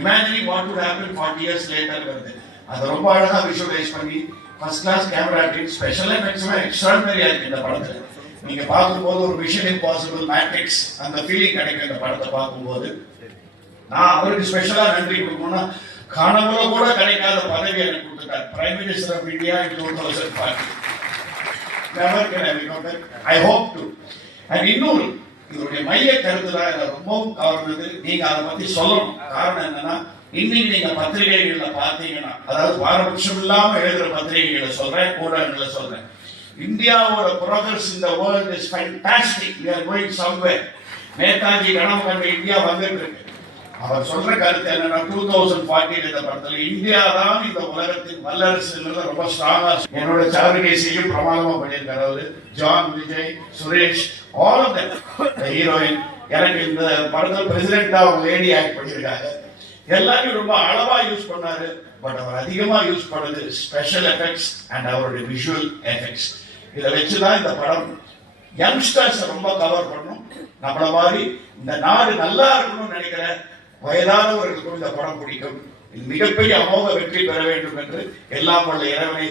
Imagining what would happen 40 years later வருது. அது ரொம்ப அழகா விஷுவலைஸ் பண்ணி first class camera team special எஃபெக்ட்ஸ்லாம் எக்ஸ்ட்ராடினரியா இருக்கு இந்த படத்துல. நீங்க பார்க்கும்போது ஒரு மிஷன் இம்பாசிபிள் மேட்ரிக்ஸ் அந்த ஃபீலிங் கிடைக்கும் இந்த படத்தை பார்க்கும்போது. நான் அவருக்கு ஸ்பெஷலா நன்றி கொடுக்கணும்னா கனவுல கூட கிடைக்காத பதவி எனக்கு கொடுத்துட்டார். Prime minister of India in 2040. Never can I become that. I hope to. And இன்னொரு இதனுடைய மைய கருத்து தான் எனக்கு ரொம்பவும் கவர்ந்தது. நீங்க அதை பத்தி சொல்லணும். காரணம் என்னன்னா இன்னைக்கு நீங்க பத்திரிகைகள்ல பாத்தீங்கன்னா, அதாவது பாரபட்சம் இல்லாம எழுதுற பத்திரிகைகளை சொல்றேன், ஊடகங்களை சொல்றேன். இந்தியாவோட progress in the world is fantastic. we are going somewhere. Netaji கனவு கண்ட இந்தியா வந்துட்டு இருக்கு. அவர் சொல்ற கருத்து என்னன்னா 2040 இந்த படத்துல இந்தியா தான் இந்த உலகத்தின் வல்லரசு ரொம்ப ஸ்ட்ராங்கா. என்னோட சாருகேசியும் பிரமாதமா பண்ணியிருக்காரு அவரு. John, Vijay, Suresh, all of them heroine. எனக்கு இந்த படத்துல பிரசிடென்டா அவங்க லேடி ஆக்ட் பண்ணியிருக்காங்க. எல்லாரையும் ரொம்ப அளவா யூஸ் பண்ணாரு. பட் அவர் அதிகமா யூஸ் பண்ணது ஸ்பெஷல் எஃபெக்ட்ஸ் அண்ட் அவருடைய விஷுவல் எஃபெக்ட்ஸ். இதை வச்சுதான் இந்த படம் யங்ஸ்டர்ஸ் ரொம்ப கவர் பண்ணும். நம்மள மாதிரி இந்த நாடு நல்லா இருக்கணும்னு நினைக்கிற வயதானவர்களுக்கும் இந்த படம் பிடிக்கும். மிகப்பெரிய அமோக வெற்றி பெற வேண்டும் என்று எல்லாம் வல்ல இறைவனை